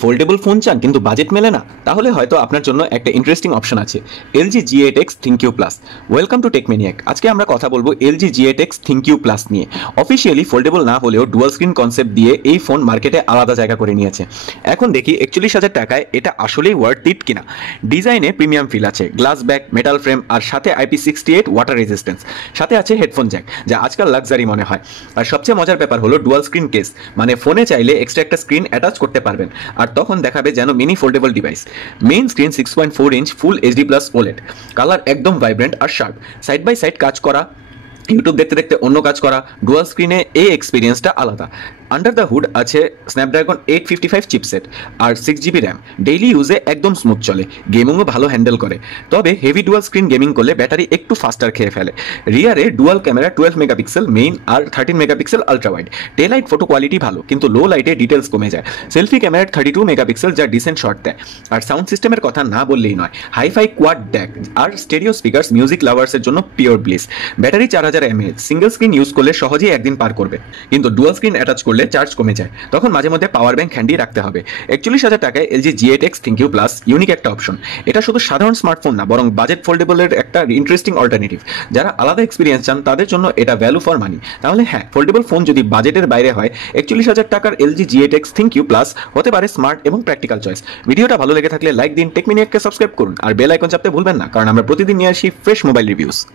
Foldable phone চান কিন্তু budget মেলে না, তাহলে হয়তো আপনার জন্য একটা ইন্টারেস্টিং অপশন আছে, LG G8X ThinQ Plus। Welcome to Techmaniac. আজকে আমরা কথা বলবো এলজি G8X ThinQ Plus নিয়ে। অফিসিয়ালি ফোল্ডেবল না হলেও ডুয়াল স্ক্রিন কনসেপ্ট দিয়ে এই ফোন মার্কেটে আলাদা জায়গা করে নিয়েছে। এখন দেখি 41,000 টাকায় এটা আসলেই ওয়ার্থ ইট কিনা। ডিজাইনে প্রিমিয়াম ফিল আছে, গ্লাস ব্যাক, মেটাল ফ্রেম আর সাথে IP68 ওয়াটার রেজিস্ট্যান্স, সাথে আছে হেডফোন জ্যাক যা আজকাল লাক্সারি মনে হয়। আর সবচেয়ে মজার ব্যাপার হলো ডুয়াল স্ক্রিন কেস, মানে ফোনে চাইলে এক্সট্রা একটা স্ক্রিন অ্যাটাচ করতে পারবেন আর তখন দেখাবে যেন mini foldable device. Main screen 6.4 inch full HD plus OLED, colour একদম ভাইব্রেন্ট আর শার্প, সাইড বাই সাইড কাজ করা, ইউটিউব দেখতে দেখতে অন্য কাজ করা, ডুয়াল স্ক্রিনে এই এক্সপিরিয়েন্সটা আলাদা। আন্ডার দ্য হুড আছে স্ন্যাপড্রাগন 855 চিপসেট আর 6GB র্যাম। ডেইলি ইউজে একদম স্মুথ চলে, গেমিংও ভালো হ্যান্ডেল করে। তবে হেভি ডুয়াল স্ক্রিন গেমিং করলে ব্যাটারি একটু ফাস্টার খেয়ে ফেলে। রিয়ারে ডুয়াল ক্যামেরা 12 মেগাপিক্সেল মেইন আর 13 megapixel ultra wide. Day light photo quality ভালো, কিন্তু লো লাইটে ডিটেলস কমে যায়। সেলফি ক্যামেরা 32 মেগাপিক্সেল যা ডিসেন্ট শট দেয়। আর সাউন্ড সিস্টেমের কথা না বললেই নয়, হাইফাই কোয়াড ড্যাক আর স্টেরিও স্পিকার্স মিউজিক লাভার্সের জন্য pure bliss. Battery 4000 mAh, single screen use করলে সহজেই একদিন পার করবে, কিন্তু ডুয়াল স্ক্রিন অ্যাটাচ করলে চার্জ কমে যায়, তখন মাঝে মধ্যে পাওয়ার ব্যাংক হ্যান্ডি রাখতে হবে। 41,000 টাকায় LG G8X ThinQ Plus unique একটা অপশন। এটা শুধু সাধারণ স্মার্টফোন না, বরং বাজেট ফোল্ডেবলের একটা ইন্টারেস্টিং অল্টারনেটিভ। যারা আলাদা এক্সপিরিয়েন্স চান তাদের জন্য এটা ভ্যালু ফর মানি। তাহলে হ্যাঁ, ফোল্ডেবল ফোন যদি বাজেটের বাইরে হয়, 41,000 টাকার এলজি G8X ThinQ Plus হতে পারে স্মার্ট এবং প্র্যাকটিক্যাল চয়েস। ভিডিওটা ভালো লেগে থাকলে লাইক দিন, টেকম্যানিয়াককে সাবস্ক্রাইব করুন আর বেল আইকন চাপতে ভুলবেন না, কারণ আমরা প্রতিদিন নিয়ে আসি ফ্রেশ মোবাইল রিভিউজ।